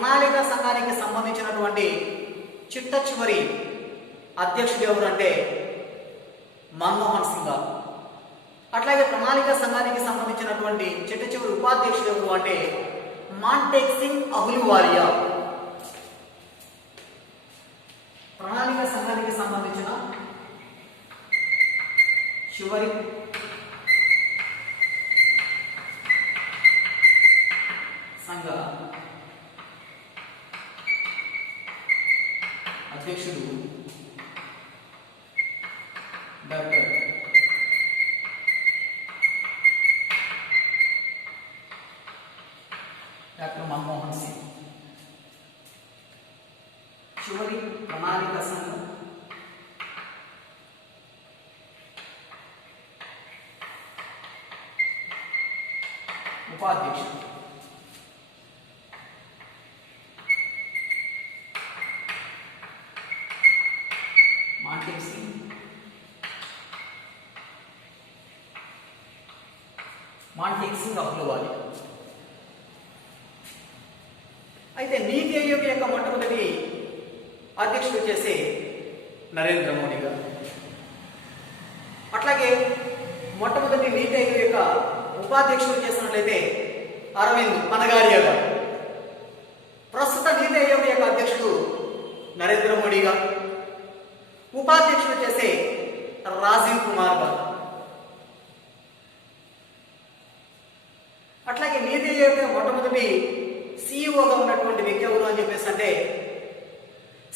ప్రణాళిక సంఘానికి సంబంధించినటువంటి చిట్ట చివరి అధ్యక్షుడు ఎవరు అంటే మన్మోహన్ సింగ్ గారు. అట్లాగే ప్రణాళిక సంఘానికి సంబంధించినటువంటి చిట్ట చివరి ఉపాధ్యక్షుడు ఎవరు అంటే మాంటేక్ సింగ్ అహ్లూవాలియా. ప్రణాళిక సంఘానికి సంబంధించిన చివరి సంఘ అధ్యక్షుడు డాక్టర్ మన్మోహన్ సింగ్. చివరి ప్రణాళిక సంఘం ఉపాధ్యక్షుడు మాంటేక్ సింగ్ అహ్లూవాలియా. అయితే నీతి ఆయోగ్ యొక్క మొట్టమొదటి అధ్యక్షుడు వచ్చేసి నరేంద్ర మోడీ గారు. అట్లాగే మొట్టమొదటి నీతి ఆయోగ్ యొక్క ఉపాధ్యక్షుడు చేసినట్లయితే అరవింద్ పనగారియా గారు. ప్రస్తుత నీతి ఆయోగ్ యొక్క అధ్యక్షుడు నరేంద్ర మోడీ గారు. ఉపాధ్యక్షుడు వచ్చేసి రాజీవ్ కుమార్ గారు. అట్లాగే నీతి ఆయోగ్ మొట్టమొదటి సిఇఓగా ఉన్నటువంటి వ్యక్తి ఎవరు అని చెప్పేసి అంటే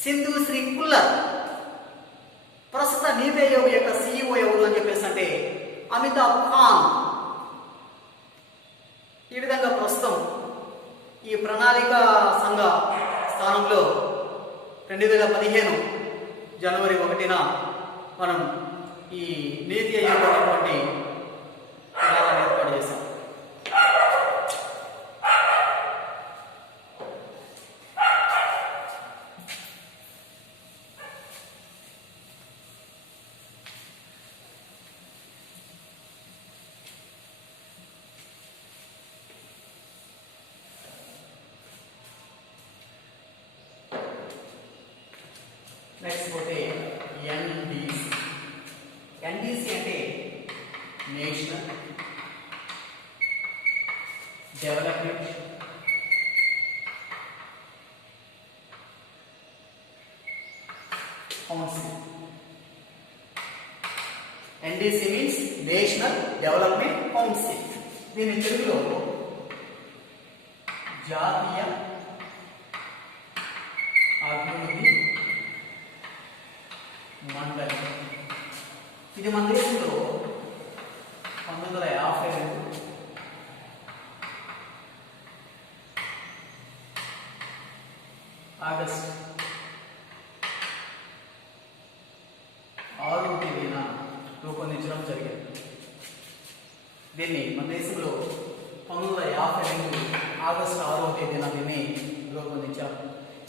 సింధు శ్రీ కుల్లర్. ప్రస్తుత నీతి ఆయోగ్ యొక్క సిఇఓ ఎవరు అని చెప్పేసి అంటే అమితాబ్ కాంత్. ఈ విధంగా ప్రస్తుతం ఈ ప్రణాళిక సంఘ స్థానంలో 2015 జనవరి 1న మనం ఈ నీతి ఆయోగ్ అనేటువంటి విధానాన్ని ఏర్పాటు చేశాం. నెక్స్ట్ పోతే ఎన్డిసి. ఎన్డిసి అంటే national development council. NDC means national development council. దీని తెలుగులో జాతీయ అభివృద్ధి మండలి. ఇది మన దేశంలో 1952 ఆగస్టు 6వ తేదీన రూపొందించడం జరిగింది. దీన్ని మన దేశంలో 1952 ఆగస్టు 6వ తేదీన దీన్ని రూపొందించారు.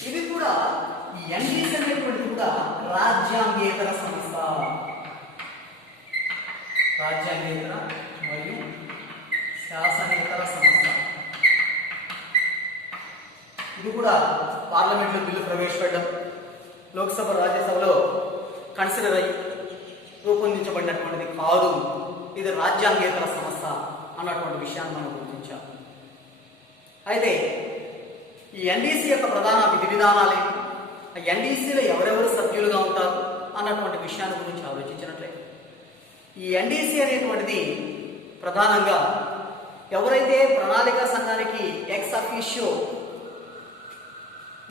ఇది కూడా ఈ ఎన్డిసి అనేటువంటిది కూడా రాజ్యాంగేతర సంస్థ. రాజ్యాంగేతర మరియు శాసనేతర సంస్థ. ఇది కూడా పార్లమెంట్లో బిల్లు ప్రవేశపెట్టడం, లోక్సభ రాజ్యసభలో కన్సిడర్ అయ్యి రూపొందించబడినటువంటిది కాదు. ఇది రాజ్యాంగేతర సంస్థ అన్నటువంటి విషయాన్ని మనం గుర్తించాం. అయితే ఈ ఎన్డిసి యొక్క ప్రధాన విధి విధానాలే, ఎన్డిసిలో ఎవరెవరు సభ్యులుగా ఉంటారు అన్నటువంటి విషయాన్ని గురించి ఆలోచించినట్లయితే ఈ ఎన్డిసి అనేటువంటిది ప్రధానంగా ఎవరైతే ప్రణాళిక సంఘానికి ఎక్స్ అఫీషియో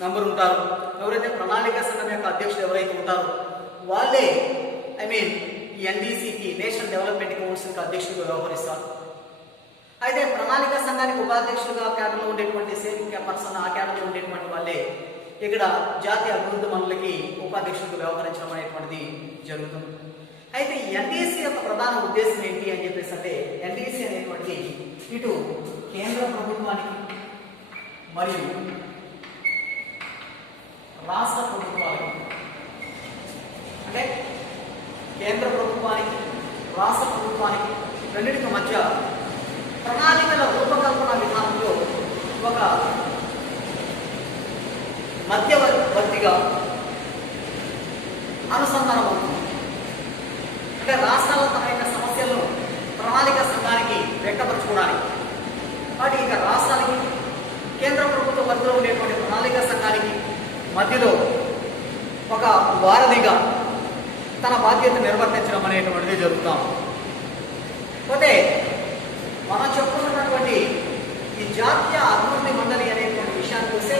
మెంబర్ ఉంటారో, ఎవరైతే ప్రణాళిక సంఘం యొక్క అధ్యక్షుడు ఎవరైతే ఉంటారో వాళ్ళే ఈ ఎన్డిసికి నేషనల్ డెవలప్మెంట్ కౌన్సిల్కి అధ్యక్షుడిగా వ్యవహరిస్తారు. అయితే ప్రణాళిక సంఘానికి ఉపాధ్యక్షులుగా కేడర్లో ఉండేటువంటి సేవింగ్ పర్సన్, ఆ కేడర్లో ఉండేటువంటి వాళ్ళే ఇక్కడ జాతీయ అభివృద్ధి మండలికి ఉపాధ్యక్షుడిగా వ్యవహరించడం అనేటువంటిది జరుగుతుంది. అయితే ఎన్డిసి యొక్క ప్రధాన ఉద్దేశం ఏంటి అని చెప్పేసి అంటే ఎన్డిసి అనేటువంటిది ఇటు కేంద్ర ప్రభుత్వానికి మరియు రాష్ట్ర ప్రభుత్వాలకు, అంటే కేంద్ర ప్రభుత్వానికి రాష్ట్ర ప్రభుత్వానికి రెండింటికి మధ్య ప్రణాళికల రూపకల్పన విధానంలో ఒక మధ్యవర్తిగా అనుసంధానం అవుతుంది. అంటే రాష్ట్రాల తమ యొక్క సమస్యలను ప్రణాళిక సంఘానికి వ్యక్తపరచుకోవడానికి, కాబట్టి ఇక రాష్ట్రానికి కేంద్ర ప్రభుత్వ పరిధిలో ఉండేటువంటి ప్రణాళిక సంఘానికి మధ్యలో ఒక వారధిగా తన బాధ్యత నిర్వర్తించడం అనేటువంటిది జరుగుతాం. పోతే మనం చెప్పుకున్నటువంటి ఈ జాతీయ అభివృద్ధి మండలి అనేటువంటి విషయానికి వస్తే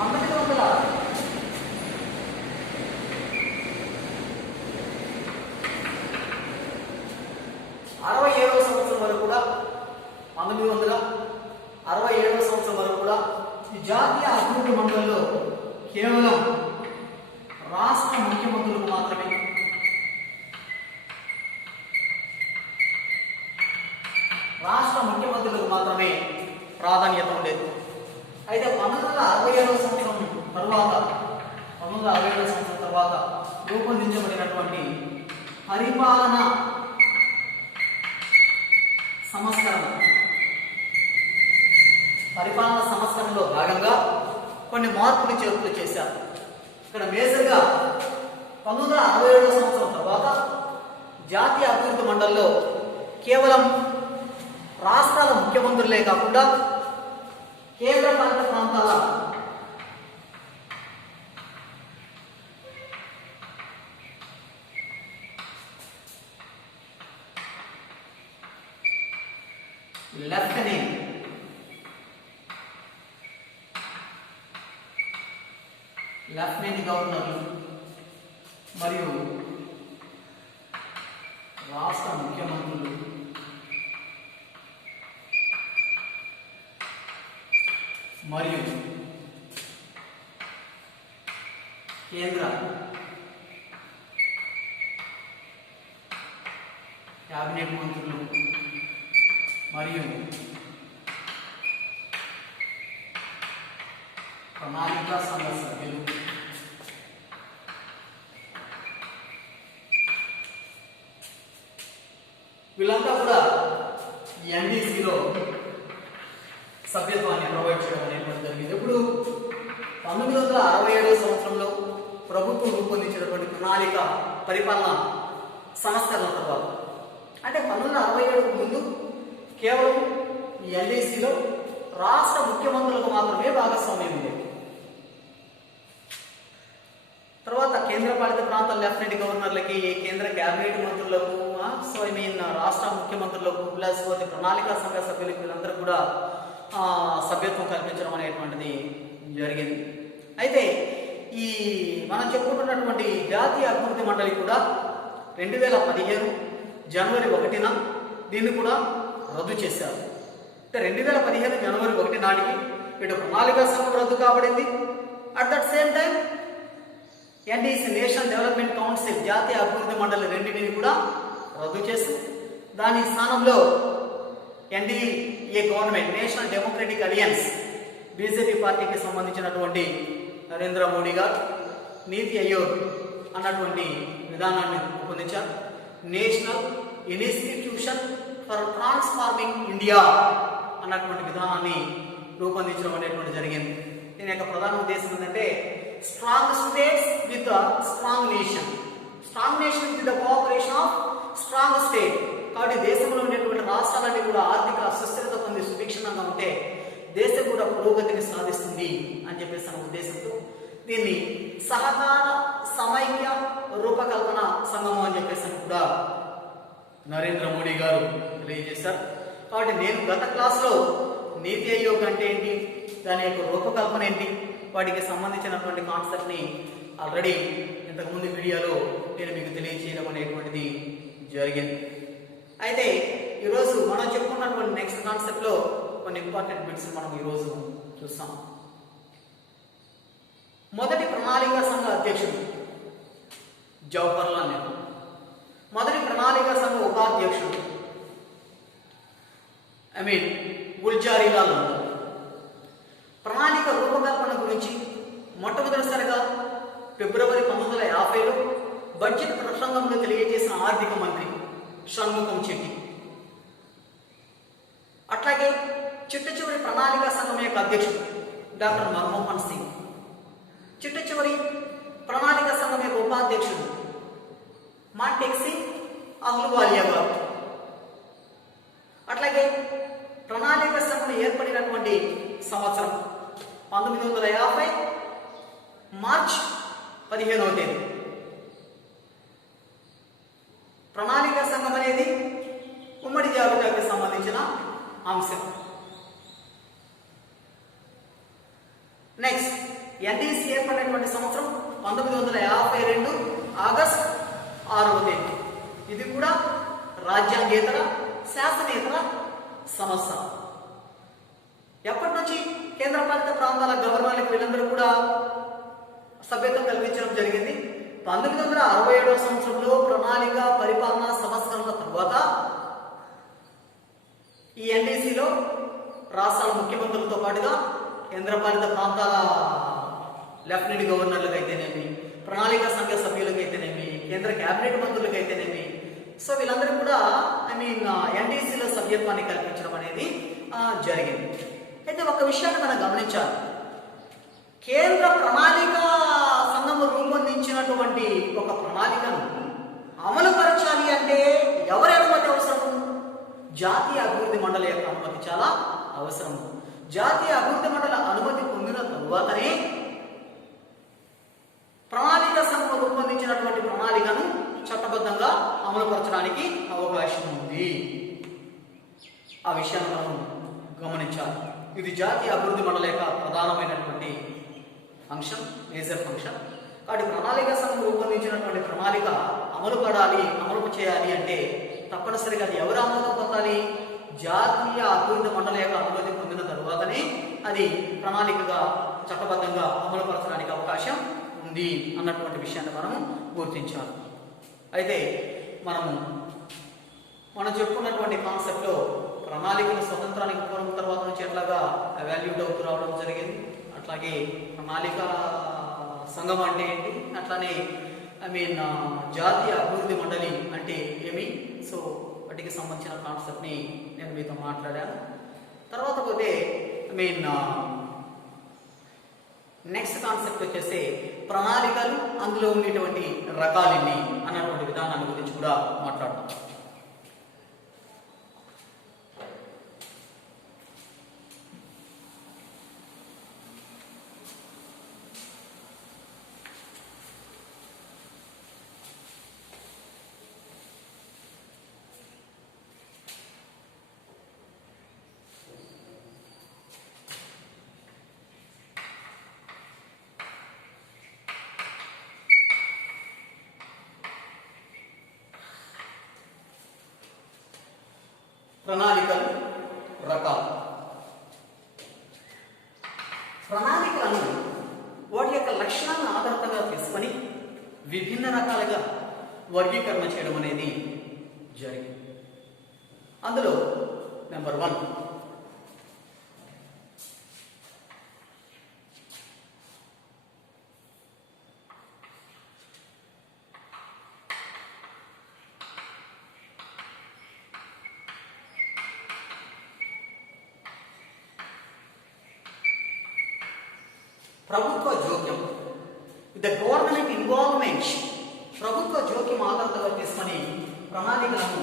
1967వ సంవత్సరం వరకు కూడా 1967వ సంవత్సరం వరకు కూడా ఈ జాతీయ అభివృద్ధి మండలిలో కేవలం రాష్ట్ర ముఖ్యమంత్రులకు మాత్రమే ప్రాధాన్యత ఉండేది. అయితే 1967వ సంవత్సరం తర్వాత రూపొందించబడినటువంటి పరిపాలన సంస్కరణలో భాగంగా కొన్ని మార్పులు చేర్పులు చేశారు. ఇక్కడ మేజర్గా 1967వ సంవత్సరం తర్వాత జాతీయ అభివృద్ధి మండలిలో కేవలం రాష్ట్రాల ముఖ్యమంత్రులే కాకుండా కేంద్ర పాలిత ప్రాంతాల లెఫ్టినెంట్ గవర్నర్లు మరియు రాష్ట్ర ముఖ్యమంత్రులు మరియు కేంద్ర క్యాబినెట్ మంత్రులు మరియు ప్రణాళికా సంఘ సభ్యులు వీళ్ళంతా కూడా ఎన్డీసీలో సభ్యత్వాన్ని ప్రొవైడ్ చేయడం అనేటువంటి జరిగింది. ఇప్పుడు 1967వ సంవత్సరంలో ప్రభుత్వం రూపొందించినటువంటి ప్రణాళిక పరిపాలన సంస్కరణ తర్వాత, అంటే 1967కు ముందు కేవలం ఎన్డీసీలో రాష్ట్ర ముఖ్యమంత్రులకు మాత్రమే భాగస్వామ్యం ఉంది. తర్వాత కేంద్ర పాలిత ప్రాంతాల లెఫ్టినెంట్ గవర్నర్లకి, కేంద్ర క్యాబినెట్ మంత్రులకు, రాష్ట్ర ముఖ్యమంత్రులకు ప్లస్ ప్రణాళికా సంఘ సభ్యులకు వీళ్ళందరూ కూడా సభ్యత్వం కల్పించడం అనేటువంటిది జరిగింది. అయితే ఈ మనం చెప్పుకుంటున్నటువంటి జాతీయ అభివృద్ధి మండలి కూడా 2015 జనవరి 1న దీన్ని కూడా రద్దు చేశారు. అంటే 2015 జనవరి 1 నాటికి ఇటు ప్రణాళికా సంఘం రద్దు కాబడింది. At that same time NDC national development council జాతీయ అభివృద్ధి మండలి రెండింటిని కూడా రద్దు చేసి దాని స్థానంలో NDA government national democratic alliance BJP పార్టీకి సంబంధించినటువంటి నరేంద్ర మోడీ గారు నీతి ఆయోగ్ అన్నటువంటి విధానాన్ని రూపొందించారు. National institution for transforming India అన్నటువంటి విధానాన్ని రూపొందించడం అనేటువంటి జరిగింది. దీని యొక్క ప్రధాన ఉద్దేశం ఏంటంటే strong states with strong nation, strong nation with the cooperation of strong state. కాబట్టి దేశంలో ఉండేటువంటి రాష్ట్రాలన్నీ కూడా ఆర్థిక సుస్థిరత పొంది సుభిక్షణంగా ఉంటే దేశం కూడా పురోగతిని సాధిస్తుంది అని చెప్పేసి అనే ఉద్దేశంతో దీన్ని సహకార సమైక్య రూపకల్పన సంఘం అని చెప్పేసి కూడా నరేంద్ర మోడీ గారు తెలియజేశారు. కాబట్టి నేను గత క్లాస్లో నీతి ఆయోగ్ అంటే ఏంటి, దాని యొక్క రూపకల్పన ఏంటి, వాటికి సంబంధించినటువంటి కాన్సెప్ట్ని ఆల్రెడీ ఇంతకుముందు వీడియోలో నేను మీకు తెలియజేయడం అనేటువంటిది జరిగింది. అయితే ఈరోజు మనం చెప్పుకున్నటువంటి నెక్స్ట్ కాన్సెప్ట్లో కొన్ని ఇంపార్టెంట్ బిట్స్ మనం ఈరోజు చూస్తాం. మొదటి ప్రణాళికా సంఘ అధ్యక్షుడు జవహర్లాల్ నెహ్రూ, మొదటి ప్రణాళికా సంఘ ఉపాధ్యక్షుడు గుల్జారీలాల్ నెహ్రూ. ప్రణాళిక రూపకల్పన గురించి మొట్టమొదటిసారిగా ఫిబ్రవరి 1950లో బడ్జెట్ ప్రసంగంలో తెలియజేసిన ఆర్థిక మంత్రి షణ్ముఖం చెట్టి. అట్లాగే చిట్ట చివరి ప్రణాళికా సంఘం యొక్క అధ్యక్షుడు డాక్టర్ మన్మోహన్ సింగ్ చిట్ట చివరి ప్రణాళిక సంఘం యొక్క ఉపాధ్యక్షుడు మాంటెక్ సింగ్ అహ్లూవాలియా గారు. అట్లాగే ప్రణాళిక సంఘం ఏర్పడినటువంటి సంవత్సరం 1950 మార్చ్ 15వ తేదీ. ప్రణాళిక సంఘం అనేది ఉమ్మడి జాబితాకి సంబంధించిన అంశం. నెక్స్ట్ ఎన్డీసీ ఏర్పడినటువంటి సంవత్సరం 1952 ఆగస్ట్ 6వ తేదీ. ఇది కూడా రాజ్యాంగేతర శాసనేతర సంస్థ. ఎప్పటి నుంచి కేంద్రపాలిత ప్రాంతాల గవర్నర్లకు వీళ్ళందరూ కూడా సభ్యత్వం కల్పించడం జరిగింది? 1967వ సంవత్సరంలో ప్రణాళిక పరిపాలన సంస్కరణల తరువాత ఈ ఎన్డీసీలో రాష్ట్రాల ముఖ్యమంత్రులతో పాటుగా కేంద్రపాలిత ప్రాంతాల లెఫ్టినెంట్ గవర్నర్లకు అయితేనేమి, ప్రణాళిక సంఘ సభ్యులకు అయితేనేమి, కేంద్ర కేబినెట్ మంత్రులకు అయితేనేమి, సో వీళ్ళందరూ కూడా ఎన్డీసీలో సభ్యత్వాన్ని కల్పించడం అనేది జరిగింది. అయితే ఒక విషయాన్ని మనం గమనించాలి. కేంద్ర ప్రణాళిక సంఘము రూపొందించినటువంటి ఒక ప్రణాళికను అమలు పరచాలి అంటే ఎవరి అనుమతి అవసరం? జాతీయ అభివృద్ధి మండలి యొక్క అనుమతి చాలా అవసరం. జాతీయ అభివృద్ధి మండలి అనుమతి పొందిన తరువాతనే ప్రణాళిక సంఘం రూపొందించినటువంటి ప్రణాళికను చట్టబద్ధంగా అమలుపరచడానికి అవకాశం ఉంది. ఆ విషయాన్ని మనం గమనించాలి. ఇది జాతీయ అభివృద్ధి మండలి యొక్క ప్రధానమైనటువంటి ఫంక్షన్, మేజర్ ఫంక్షన్. కాబట్టి ప్రణాళిక సంఘం రూపొందించినటువంటి ప్రణాళిక అమలు చేయాలి అంటే తప్పనిసరిగా అది ఎవరు ఆమోదం పొందాలి? జాతీయ అభివృద్ధి మండలి యొక్క అనుమతి పొందిన తరువాతనే అది ప్రణాళికగా చట్టబద్ధంగా అమలుపరచడానికి అవకాశం ఉంది అన్నటువంటి విషయాన్ని మనము గుర్తించాలి. అయితే మనం చెప్పుకున్నటువంటి కాన్సెప్ట్లో ప్రణాళికలు స్వతంత్రానికి పూర్వం తర్వాత నుంచి ఎట్లాగా వాల్యూడ్ అవుతూ రావడం జరిగింది. అట్లాగే ప్రణాళిక సంఘం అంటే ఏంటి, అట్లానే జాతీయ అభివృద్ధి మండలి అంటే ఏమి, సో వాటికి సంబంధించిన కాన్సెప్ట్ని నేను మీతో మాట్లాడాను. తర్వాత పోతే నెక్స్ట్ కాన్సెప్ట్ వచ్చేసి ప్రణాళికలు, అందులో ఉండేటువంటి రకాలన్నీ అన్నటువంటి విధానాన్ని గురించి కూడా మాట్లాడతాం. ప్రణాళికలు రకాలు. ప్రణాళికలను వాటి యొక్క లక్షణాలను ఆధారంగా తీసుకొని విభిన్న రకాలుగా వర్గీకరణ చేయడం అనేది జరిగింది. అందులో నెంబర్ 1 ప్రభుత్వ జోక్యం. The government involvement. ప్రభుత్వ జోక్యం ఆధారంగా తీసుకొని ప్రణాళికలను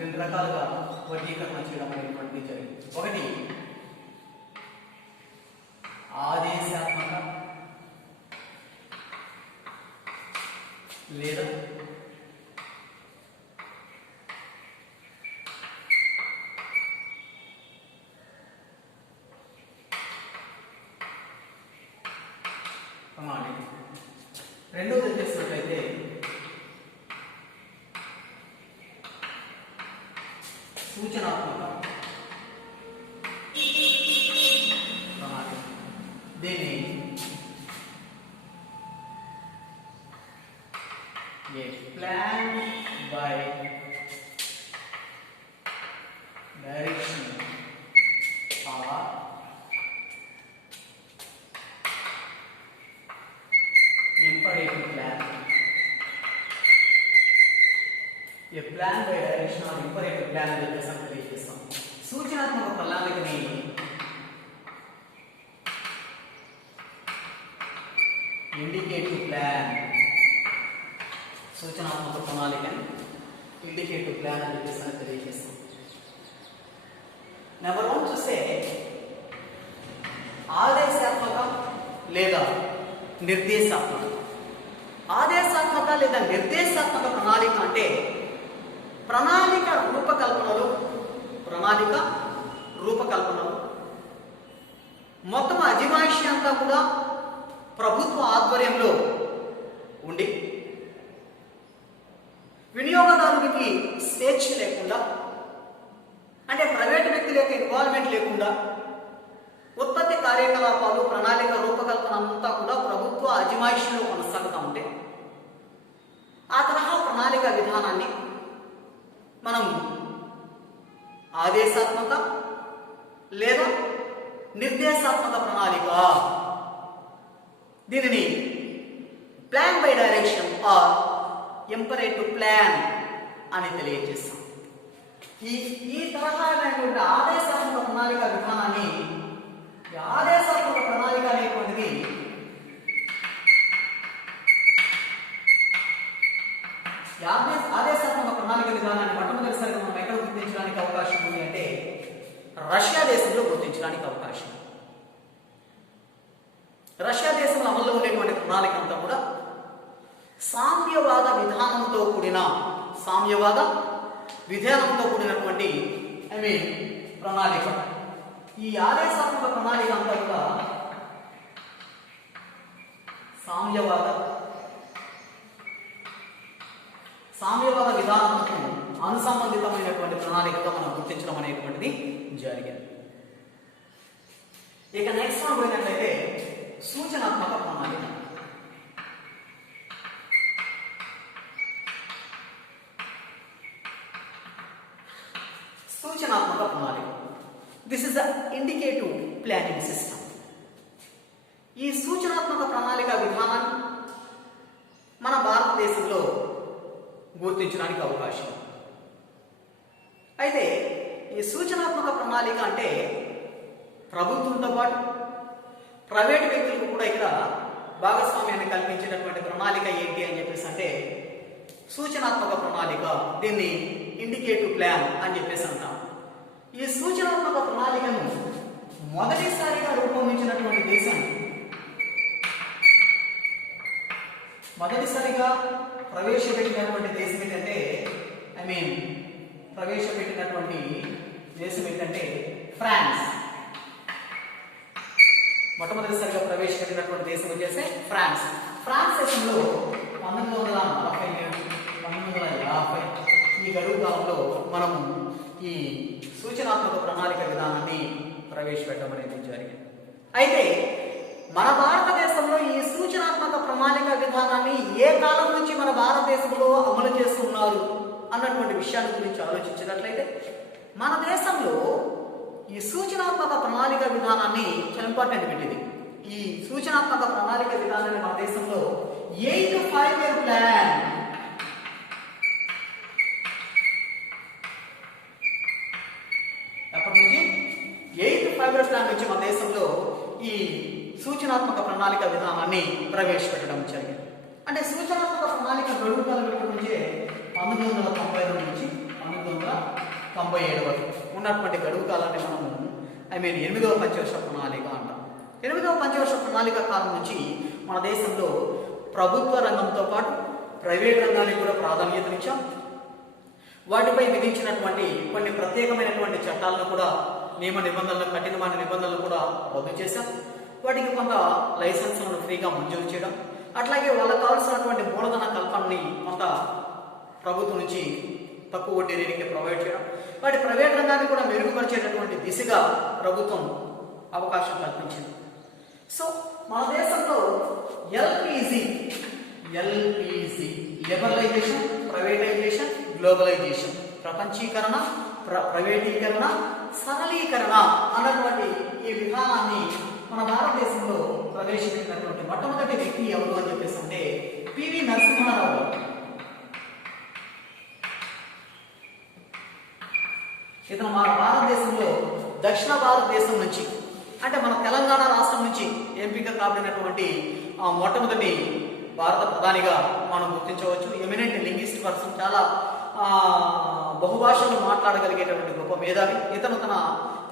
2 రకాలుగా వర్గీకరణ చేయడం అనేటువంటిది జరిగింది. ఒకటి ఆదేశాత్మక లేదా ప్రణాళిక. రెండోది వచ్చేసినట్లయితే సూచనాత్మక ప్రణాళిక. దీన్ని plan by direction are imperative plan. A plan by direction or imperative plan అని చెప్పేసి తెలియజేస్తాం. సూచనాత్మక ప్రణాళికని ఇండికేటివ్ ప్లాన్, సూచనాత్మక ప్రణాళికని ఇండికేటివ్ ప్లాన్ అని చెప్పేసి తెలియజేస్తాం. నెంబర్ 1 చూస్తే ఆదేశాత్మక లేదా నిర్దేశాత్మక. ఆదేశాత్మక లేదా నిర్దేశాత్మక ప్రణాళిక అంటే ప్రణాళిక రూపకల్పనలు మొత్తం అజమాయిషి అంతా కూడా ప్రభుత్వ ఆధ్వర్యంలో ఉండి వినియోగదారునికి స్వేచ్ఛ లేకుండా, అంటే ప్రైవేట్ వ్యక్తుల యొక్క ఇన్వాల్వ్మెంట్ లేకుండా ఉత్పత్తి కార్యకలాపాలు ప్రణాళిక రూపకల్పన అంతా కూడా ప్రభుత్వ అజమాయిషిలో కొనసాగుతూ ఉంటే ఆ తరహా ప్రణాళిక విధానాన్ని మనం ఆదేశాత్మక లేదా నిర్దేశాత్మక ప్రణాళిక, దీనిని plan by direction are imperative plan అని తెలియజేస్తాం. ఈ తరహా ఆదేశాత్మక ప్రణాళిక విధానాన్ని, ఆదేశాత్మక ప్రణాళిక అనేటువంటిది ఆదేశాత్మక ప్రణాళిక విధానాన్ని మొట్టమొదటిసారిగా మనం ఎక్కడ గుర్తించడానికి అవకాశం ఉంది అంటే రష్యా దేశంలో గుర్తించడానికి అవకాశం. రష్యా దేశంలో అమల్లో ఉండేటువంటి ప్రణాళిక అంతా కూడా సామ్యవాద విధానంతో కూడినటువంటి ప్రణాళిక. ఈ ఆదేశాత్మక ప్రణాళిక అంతా కూడా సామ్యవాద విధానంతో అనుసంబంధితమైనటువంటి ప్రణాళికగా మనం గుర్తించడం అనేటువంటిది జరిగింది. ఇక నెక్స్ట్ మనం పోయినట్లయితే సూచనాత్మక ప్రణాళిక. సూచనాత్మక ప్రణాళిక, this is the indicative planning system. ఈ సూచనాత్మక ప్రణాళిక విధానాన్ని మన భారతదేశంలో గుర్తించడానికి అవకాశం. అయితే ఈ సూచనాత్మక ప్రణాళిక అంటే ప్రభుత్వంతో పాటు ప్రైవేట్ వ్యక్తులకు కూడా ఇక్కడ భాగస్వామ్యాన్ని కల్పించేటటువంటి ప్రణాళిక ఏంటి అని చెప్పేసి అంటే సూచనాత్మక ప్రణాళిక, దీన్ని ఇండికేటివ్ ప్లాన్ అని చెప్పేసి అంటాం. ఈ సూచనాత్మక ప్రణాళికను మొదటిసారిగా రూపొందించినటువంటి దేశం, మొదటిసారిగా ప్రవేశపెట్టినటువంటి దేశం ఏంటంటే ఫ్రాన్స్. మొట్టమొదటిసారిగా ప్రవేశపెట్టినటువంటి దేశం వచ్చేసి ఫ్రాన్స్. ఫ్రాన్స్ దేశంలో 1947, 1950 ఈ గడువు కాలంలో మనము ఈ సూచనాత్మక ప్రణాళిక విధానాన్ని ప్రవేశపెట్టడం అనేది జరిగింది. అయితే మన భారతదేశంలో ఈ సూచనాత్మక ప్రణాళిక విధానాన్ని ఏ కాలం నుంచి మన భారతదేశంలో అమలు చేస్తున్నారు అన్నటువంటి విషయాన్ని గురించి ఆలోచించినట్లయితే మన దేశంలో ఈ సూచనాత్మక ప్రణాళిక విధానాన్ని చాలా ఇంపార్టెంట్ పెట్టింది. ఈ సూచనాత్మక ప్రణాళిక విధానాన్ని మన దేశంలో 8 5-year ప్లాన్, ఎప్పటి నుంచి 8 5-year ప్లాన్ నుంచి మన దేశంలో ఈ సూచనాత్మక ప్రణాళిక విధానాన్ని ప్రవేశపెట్టడం జరిగింది. అంటే సూచనాత్మక ప్రణాళిక గడువు కాలం నుంచే 1992 నుంచి 1997 వరకు ఉన్నటువంటి గడువు కాలాన్ని మనము 8వ పంచవర్ష ప్రణాళిక అంటాం. 8వ పంచవర్ష ప్రణాళిక కాలం నుంచి మన దేశంలో ప్రభుత్వ రంగంతో పాటు ప్రైవేట్ రంగానికి కూడా ప్రాధాన్యతనిచ్చాం. వాటిపై విధించినటువంటి కొన్ని ప్రత్యేకమైనటువంటి చట్టాలను కూడా, నియమ నిబంధనలు, కఠినమైన నిబంధనలు కూడా రద్దు చేశాం. వాటికి కొంత లైసెన్స్లను ఫ్రీగా మంజూరు చేయడం, అట్లాగే వాళ్ళకు కావాల్సినటువంటి మూలధన కల్పనని కొంత ప్రభుత్వం నుంచి తక్కువ వడ్డీ రేటుకి ప్రొవైడ్ చేయడం, వాటి ప్రైవేట్ రంగాన్ని కూడా మెరుగుపరిచేటటువంటి దిశగా ప్రభుత్వం అవకాశం కల్పించింది. సో మన దేశంలో ఎల్పిజి లిబరలైజేషన్, ప్రైవేటైజేషన్, గ్లోబలైజేషన్, ప్రపంచీకరణ, ప్రైవేటీకరణ, సరళీకరణ అన్నటువంటి ఈ విధానాన్ని మన భారతదేశంలో ప్రవేశపెట్టినటువంటి మొట్టమొదటి వ్యక్తి ఎవరు అని చెప్పేసి అంటే పివి నరసింహారావు గారు. ఇతను మన భారతదేశంలో దక్షిణ భారతదేశం నుంచి అంటే మన తెలంగాణ రాష్ట్రం నుంచి ఎంపిక కాబడినటువంటి మొట్టమొదటి భారత ప్రధానిగా మనం గుర్తించవచ్చు. ఎమినెంట్ లింగ్విస్ట్ పర్సన్, చాలా బహుభాషలు మాట్లాడగలిగేటటువంటి గొప్ప మేధావి. ఇతను తన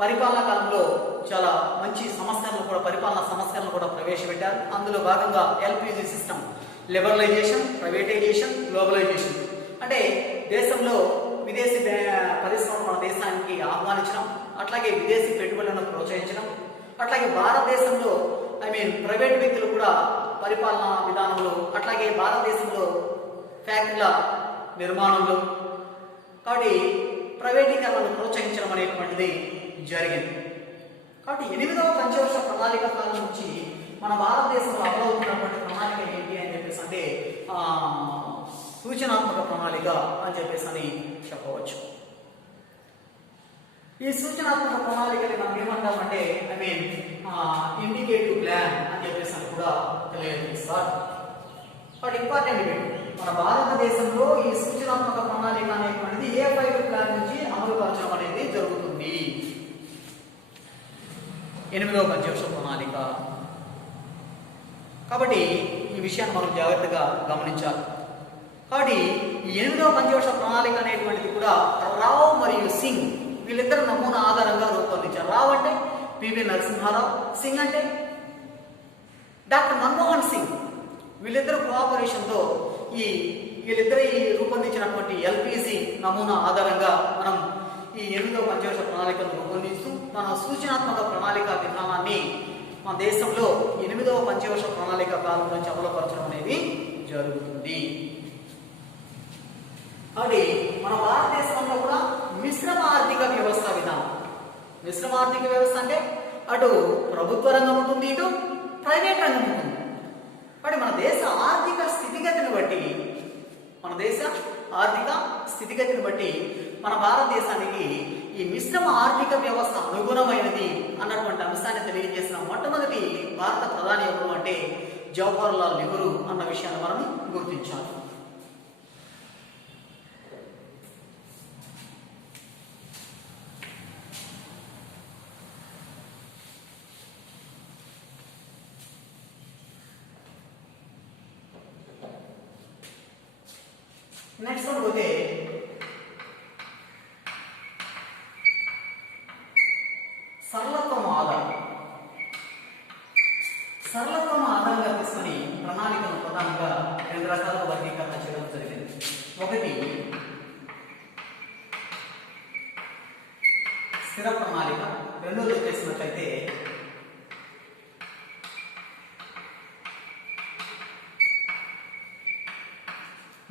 పరిపాలనా కాలంలో చాలా మంచి పరిపాలనా సంస్కరణలు కూడా ప్రవేశపెట్టారు. అందులో భాగంగా LPG system, liberalisation, privatisation, globalisation, అంటే దేశంలో విదేశీ పరిశ్రమలు మన దేశానికి ఆహ్వానించడం, అట్లాగే విదేశీ పెట్టుబడులను ప్రోత్సహించడం, అట్లాగే భారతదేశంలో ప్రైవేట్ వ్యక్తులు కూడా పరిపాలనా విధానంలో, అట్లాగే భారతదేశంలో ఫ్యాక్టరీల నిర్మాణంలో కాబట్టి ప్రైవేటీకరణను ప్రోత్సహించడం అనేటువంటిది జరిగింది. కాబట్టి 8వ పంచవర్ష ప్రణాళిక కాలం నుంచి మన భారతదేశంలో అమలవుతున్నటువంటి ప్రణాళిక ఏంటి అని చెప్పేసి అంటే సూచనాత్మక ప్రణాళిక అని చెప్పేసి అని చెప్పవచ్చు. ఈ సూచనాత్మక ప్రణాళికని మనం ఏమంటామంటే ఇండికేటివ్ ప్లాన్ అని చెప్పేసి అని కూడా తెలియజేస్తారు. బట్ ఇంపార్టెంట్ ఇవి, మన భారతదేశంలో ఈ సూచనాత్మక ప్రణాళిక అనేటువంటిది ఏ 5 ప్లాన్ నుంచి అమలుపరచడం అనేది జరుగుతుంది. 8వ పంచవర్ష ప్రణాళిక. కాబట్టి ఈ విషయాన్ని మనం జాగ్రత్తగా గమనించాలి. కాబట్టి ఈ 8వ పంచవర్ష ప్రణాళిక అనేటువంటిది కూడా రావ్ మరియు సింగ్ వీళ్ళిద్దరు నమూనా ఆధారంగా రూపొందించారు. రావ్ అంటే పివి నరసింహారావు, సింగ్ అంటే డాక్టర్ మన్మోహన్ సింగ్. వీళ్ళిద్దరు కోఆపరేషన్తో వీళ్ళిద్దరి రూపొందించినటువంటి ఎల్పిజి నమూనా ఆధారంగా మనం ఈ 8వ పంచవర్ష ప్రణాళికను రూపొందిస్తూ మన సూచనాత్మక ప్రణాళిక విధానాన్ని మన దేశంలో 8వ పంచవర్ష ప్రణాళిక కాలం నుంచి అమలుపరచడం అనేది జరుగుతుంది. కాబట్టి మన భారతదేశంలో కూడా మిశ్రమ ఆర్థిక వ్యవస్థ విధానం. మిశ్రమ ఆర్థిక వ్యవస్థ అంటే అటు ప్రభుత్వ రంగం ఉంటుంది, ఇటు ప్రైవేట్ రంగం ఉంటుంది. కాబట్టి మన దేశ ఆర్థిక స్థితిగతిని బట్టి మన భారతదేశానికి ఈ మిశ్రమ ఆర్థిక వ్యవస్థ అనుగుణమైనది అన్నటువంటి అంశాన్ని తెలియజేసిన మొట్టమొదటి భారత ప్రధాని ఎవరు అంటే జవహర్ లాల్ నెహ్రూ అన్న విషయాన్ని మనం గుర్తించాలి. నెక్స్ట్ పోతే సరళత్వం ఆధారంగా తీసుకుని ప్రణాళికను ప్రధానంగా 2 రకాలుగా వర్గీకరణ చేయడం జరిగింది. ఒకటి స్థిర ప్రణాళిక, రెండోది చేసినట్లయితే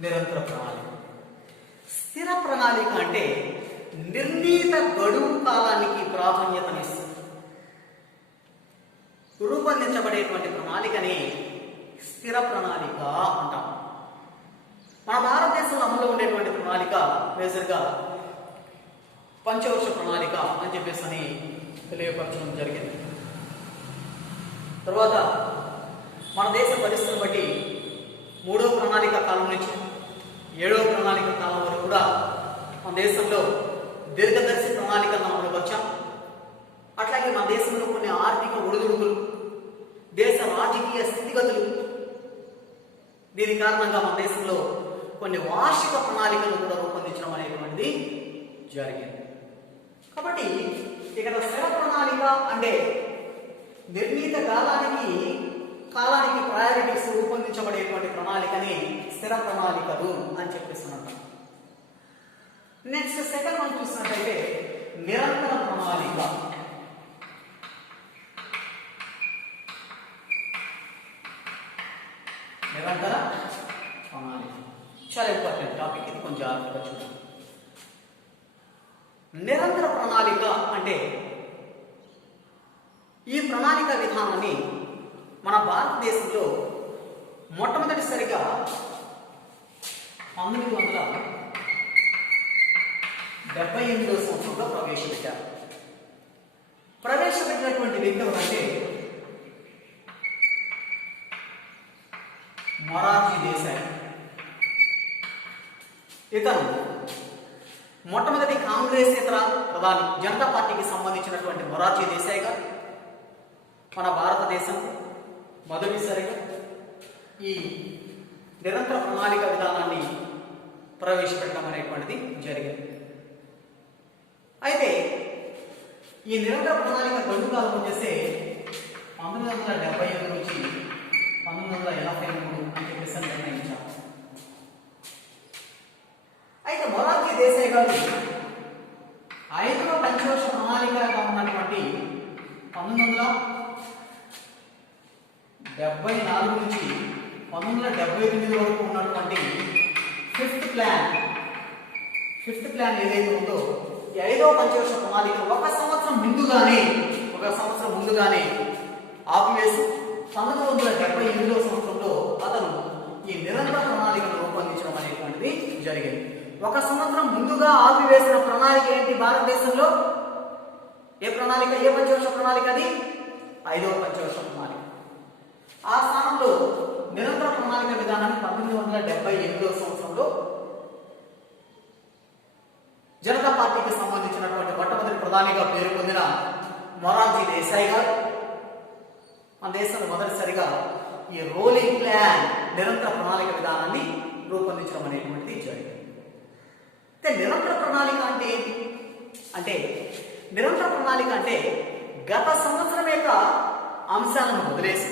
నిరంతర ప్రణాళిక. స్థిర ప్రణాళిక అంటే నిర్ణీత గడువు కాలానికి ప్రాధాన్యతనిస్తుంది రూపొందించబడేటువంటి ప్రణాళికని స్థిర ప్రణాళిక అంటాం. మన భారతదేశంలో అమల్లో ఉండేటువంటి ప్రణాళిక మేజర్గా పంచవర్ష ప్రణాళిక అని చెప్పేసి తెలియపరచడం జరిగింది. తర్వాత మన దేశ పరిస్థితిని బట్టి 3వ ప్రణాళిక కాలం నుంచి 7వ ప్రణాళిక కాలం వరకు కూడా మన దేశంలో దీర్ఘదర్శి ప్రణాళికలను అమలుపరిచాం. అట్లాగే మన దేశంలో కొన్ని ఆర్థిక ఒడిదుడుకులు, దేశ రాజకీయ స్థితిగతులు, దీని కారణంగా మన దేశంలో కొన్ని వార్షిక ప్రణాళికలు కూడా రూపొందించడం అనేటువంటిది జరిగింది. కాబట్టి ఇక్కడ స్థిర ప్రణాళిక అంటే నిర్ణీత కాలానికి ప్రయారిటీస్ రూపొందించబడేటువంటి ప్రణాళికని స్థిర ప్రణాళికలు అని చెప్పిస్తున్నాం. నెక్స్ట్ సెకండ్ మనం చూసినట్లయితే నిరంతర ప్రణాళిక. నిరంతర ప్రణాళిక చాలా ఇంపార్టెంట్ టాపిక్, ఇది కొంచెం జాగ్రత్తగా చూద్దాం. నిరంతర ప్రణాళిక అంటే ఈ ప్రణాళిక విధానాన్ని మన భారతదేశంలో మొట్టమొదటిసారిగా 1978వ సంవత్సరంలో ప్రవేశపెట్టారు. ప్రవేశపెట్టినటువంటి వ్యక్తి ఎవరంటే మొరార్జీ దేశాయ్. ఇతను మొట్టమొదటి కాంగ్రెస్ ఇతర ప్రధాని, జనతా పార్టీకి సంబంధించినటువంటి మొరార్జీ దేశాయ్ గారు మన భారతదేశం మొదటిసారిగా ఈ నిరంతర ప్రణాళిక విధానాన్ని ప్రవేశపెట్టడం అనేటువంటిది జరిగింది. అయితే ఈ నిరంతర ప్రణాళిక గడువుకాలం వచ్చేసి 1975 నుంచి 1983 అని చెప్పేసి నిర్ణయించారు. అయితే మొరార్జీ దేశాయ్ గారు 5వ పంచవర్ష ప్రణాళికగా ఉన్నటువంటి 1974 నుంచి 1979 వరకు ఉన్నటువంటి ఫిఫ్త్ ప్లాన్ ఏదైతే ఉందో ఈ 5వ పంచవర్ష ప్రణాళిక ఒక సంవత్సరం ముందుగానే ఆపివేసి 1978 సంవత్సరంలో అతను ఈ నిరంతర ప్రణాళికను రూపొందించడం అనేటువంటిది జరిగింది. ఒక సంవత్సరం ముందుగా ఆపివేసిన ప్రణాళిక ఏంటి భారతదేశంలో? ఏ పంచవర్ష ప్రణాళిక? అది 5వ పంచవర్ష ప్రణాళిక. ఆ స్థానంలో నిరంతర ప్రణాళిక విధానాన్ని 1978 సంవత్సరంలో జనతా పార్టీకి సంబంధించినటువంటి మొట్టమొదటి ప్రధానిగా పేరు పొందిన మొరార్జీ దేశాయ్ గారు మన దేశంలో మొదటిసారిగా ఈ రోలింగ్ ప్లాన్ నిరంతర ప్రణాళిక విధానాన్ని రూపొందించడం అనేటువంటిది జరిగింది. నిరంతర ప్రణాళిక అంటే ఏంటి అంటే, నిరంతర ప్రణాళిక అంటే గత సంవత్సరం యొక్క అంశాలను వదిలేసి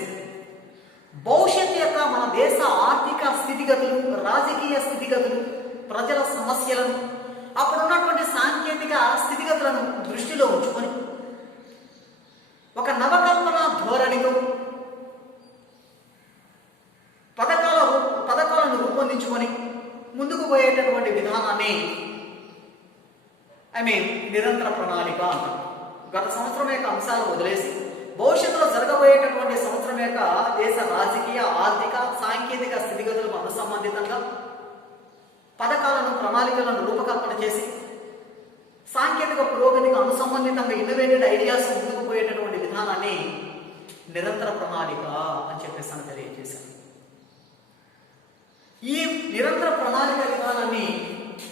భవిష్యత్తు యొక్క మన దేశ ఆర్థిక స్థితిగతులు, రాజకీయ స్థితిగతులు, ప్రజల సమస్యలను, అప్పుడున్నటువంటి సాంకేతిక స్థితిగతులను దృష్టిలో ఉంచుకొని ఒక నవకల్పన ధోరణితో పథకాలను రూపొందించుకొని ముందుకు పోయేటటువంటి విధానాన్ని నిరంతర ప్రణాళిక అంటారు. గత సంవత్సరం యొక్క అంశాలు వదిలేసి భవిష్యత్తులో జరగబోయేటటువంటి సంవత్సరం యొక్క దేశ రాజకీయ, ఆర్థిక, సాంకేతిక స్థితిగతులకు అనుసంబంధితంగా పథకాలను, ప్రణాళికలను రూపకల్పన చేసి సాంకేతిక పురోగతికి అనుసంబంధితంగా ఇన్నోవేటెడ్ ఐడియాస్ ముందుకు పోయేటటువంటి విధానాన్ని నిరంతర ప్రణాళిక అని చెప్పేసి తెలియజేశాను. ఈ నిరంతర ప్రణాళిక విధానాన్ని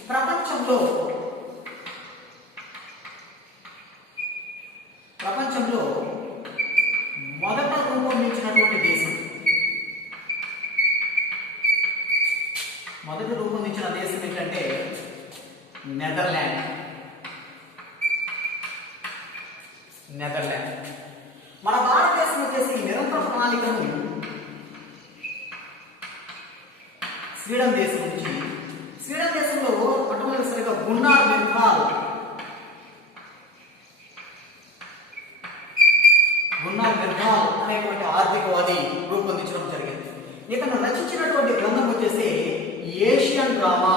ప్రపంచంలో మొదట రూపొందించినటువంటి దేశం, ఏంటంటే నెదర్లాండ్. మన భారతదేశం వచ్చేసి నిరంతర ప్రణాళికను స్వీడన్ దేశం నుంచి, స్వీడన్ దేశంలో మొట్టమొదటిసారిగా గున్నార్ మిర్హాల్ అనేటువంటి ఆర్థికవాది రూపొందించడం జరిగింది. ఇతను రచించినటువంటి గ్రంథం వచ్చేసి ఏషియన్ డ్రామా.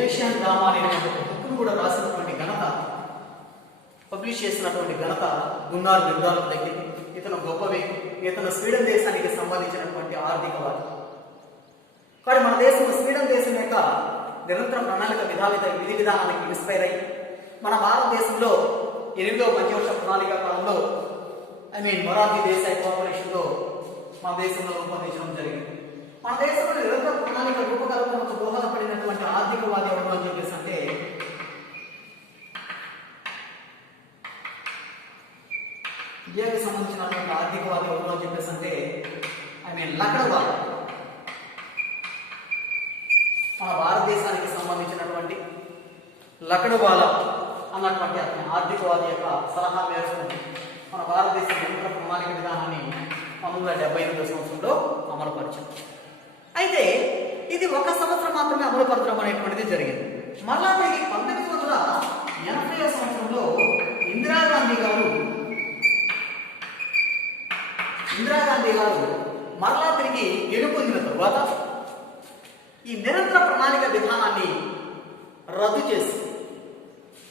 ఏషియన్ డ్రామా అనేటువంటి బుక్ను కూడా రాసినటువంటి ఘనత, పబ్లిష్ చేసినటువంటి ఘనత గున్నార్ మిర్హాల్కు దక్కింది. ఇతను గొప్ప వ్యక్తి. ఇతను స్వీడన్ దేశానికి సంబంధించినటువంటి ఆర్థికవాది. కానీ మన దేశంలో స్వీడన్ దేశం యొక్క నిరంతర ప్రణాళిక విధి విధానానికి ఇన్స్పైర్ అయ్యి మన భారతదేశంలో 8వ పంచవర్ష ప్రణాళిక కాలంలో మొరార్జీ దేశాయ్ కోఆపరేషన్లో మన దేశంలో రూపొందించడం జరిగింది. మన దేశంలో నిరంతర ప్రణాళిక రూపకల్పనకు దోహదపడినటువంటి ఆర్థికవాది ఎవరు అని చెప్పేసి అంటే ఇండియాకి సంబంధించినటువంటి ఆర్థికవాది ఎవరు అని చెప్పేసి అంటే లక్నోవాలా. మన భారతదేశానికి సంబంధించినటువంటి లక్నోవాలా అన్నటువంటి అతని ఆర్థికవాది యొక్క సలహా మేరకు మన భారతదేశ నిరంతర ప్రణాళిక విధానాన్ని 1978 సంవత్సరంలో అమలుపరిచారు. అయితే ఇది ఒక సంవత్సరం మాత్రమే అమలుపరచడం అనేటువంటిది జరిగింది. మళ్ళా తిరిగి 1980 సంవత్సరంలో ఇందిరాగాంధీ గారు మరలా తిరిగి గెలుపొందిన తరువాత ఈ నిరంతర ప్రణాళిక విధానాన్ని రద్దు చేసి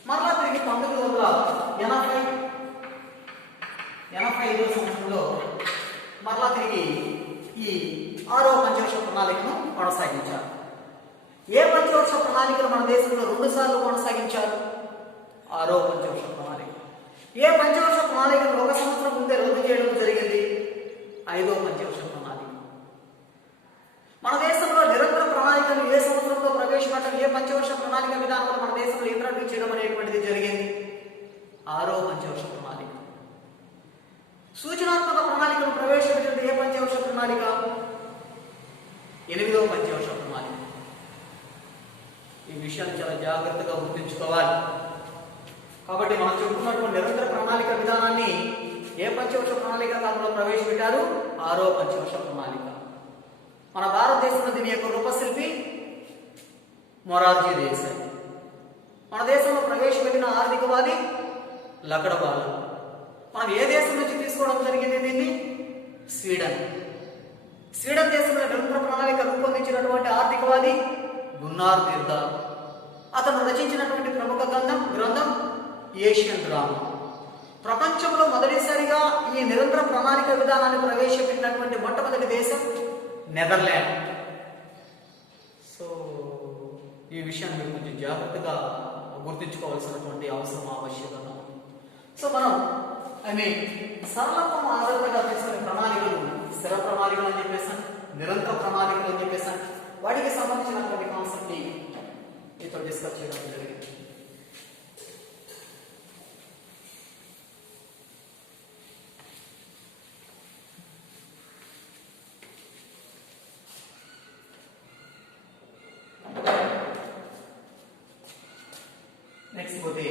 మరలా తిరిగి 1985 సంవత్సరంలో మరలా తిరిగి ఈ 6వ పంచవర్ష ప్రణాళికను కొనసాగించారు. ఏ పంచవర్ష ప్రణాళికను మన దేశంలో 2 సార్లు కొనసాగించారు? 6వ పంచవర్ష ప్రణాళిక. ఏ పంచవర్ష ప్రణాళికను 1 సంవత్సరం ముందే రద్దు చేయడం జరిగింది? 5వ పంచవర్ష ప్రణాళిక. మన దేశంలో నిరంతర ప్రణాళికలు ఏ సంవత్సరంలో ప్రవేశపెట్టడం, ఏ పంచవర్ష ప్రణాళిక విధానంలో మన దేశంలో ఇంట్రడ్యూస్ చేయడం అనేటువంటిది జరిగింది? 6వ పంచవర్ష ప్రణాళిక. సూచనాత్మక ప్రణాళికను ప్రవేశపెట్టినది ఏ పంచవర్ష ప్రణాళిక? 8వ పంచవర్ష ప్రణాళిక. ఈ విషయాన్ని చాలా జాగ్రత్తగా గుర్తుంచుకోవాలి. కాబట్టి మనం చెప్పుకున్నటువంటి నిరంతర ప్రణాళిక విధానాన్ని ఏ పంచవర్ష ప్రణాళిక కాలంలో ప్రవేశపెట్టారు? 6వ పంచవర్ష ప్రణాళిక. మన భారతదేశంలో దీని యొక్క రూపశిల్పి మొరార్జీ దేశాయ్. మన దేశంలో ప్రవేశపెట్టిన ఆర్థికవాది లకడబాల. మనం ఏ దేశం నుంచి తీసుకోవడం జరిగింది దీన్ని? స్వీడన్. స్వీడన్ దేశంలో నిరంతర ప్రణాళిక రూపొందించినటువంటి ఆర్థికవాది గున్నార్ మిర్దాల్. అతను రచించినటువంటి ప్రముఖ గ్రంథం ఏషియన్ డ్రామా. ప్రపంచంలో మొదటిసారిగా ఈ నిరంతర ప్రణాళిక విధానాన్ని ప్రవేశపెట్టినటువంటి మొట్టమొదటి దేశం నెదర్లాండ్. సో ఈ విషయాన్ని మీరు కొంచెం జాగ్రత్తగా గుర్తుంచుకోవాల్సినటువంటి అవసరం, ఆవశ్యకత. సో మనం సరళత్వం ఆధారంగా తీసుకునే ప్రణాళికలు స్థిర ప్రణాళికలు అని చెప్పేసాను, నిరంతర ప్రణాళికలు అని చెప్పేసాను. వాటికి సంబంధించినటువంటి కాన్సెప్ట్ ని మీతో డిస్కస్ చేయడం జరిగింది. నెక్స్ట్ పోతే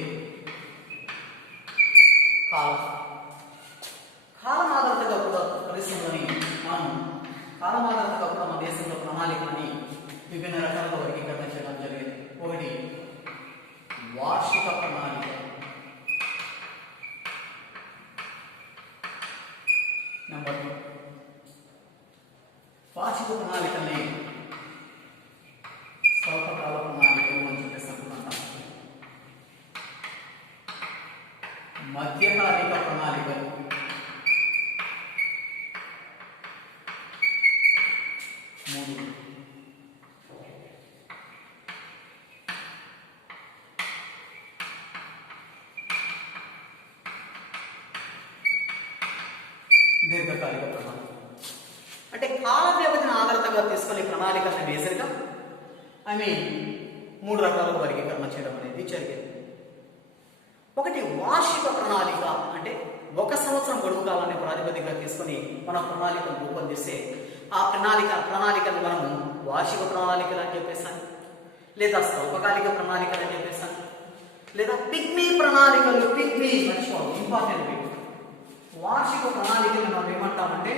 కాలం ఆధారితంగా కూడా పరిశ్రమని మనం కాలం ఆధారితంగా కూడా మన దేశంలో ప్రణాళికని విభిన్న రకాలుగా వర్గీకరణ చేయడం జరిగింది. ఒకటి వార్షిక ప్రణాళిక, నెంబర్ 2 వార్షిక ప్రణాళికల్ని స్వల్పకాల ప్రణాళికలు అని చెప్పేసి అనుకుంటాం. మధ్యకాలిక ప్రణాళికలు, దీర్ఘకాలిక ప్రణాళిక. అంటే కాల వ్యవధిని ఆధారితంగా తీసుకునే ప్రణాళికలను బేసిక్గా 3 రకాలుగా వర్గీకరణ చేయడం అనేది జరిగింది. ఒకటి వార్షిక ప్రణాళిక, అంటే 1 సంవత్సరం గడువు కాలాన్ని ప్రాతిపదికగా తీసుకొని మనం ప్రణాళికను రూపొందిస్తే ఆ ప్రణాళికను మనము వార్షిక ప్రణాళికలు అని చెప్పేసాను, లేదా స్వల్పకాలిక ప్రణాళికలు అని చెప్పేసాను, లేదా పిగ్మీ ప్రణాళికలు. పిగ్మీ మర్చిపోవాలి, ఇంపార్టెంట్. వార్షిక ప్రణాళికలను మనం ఏమంటామంటే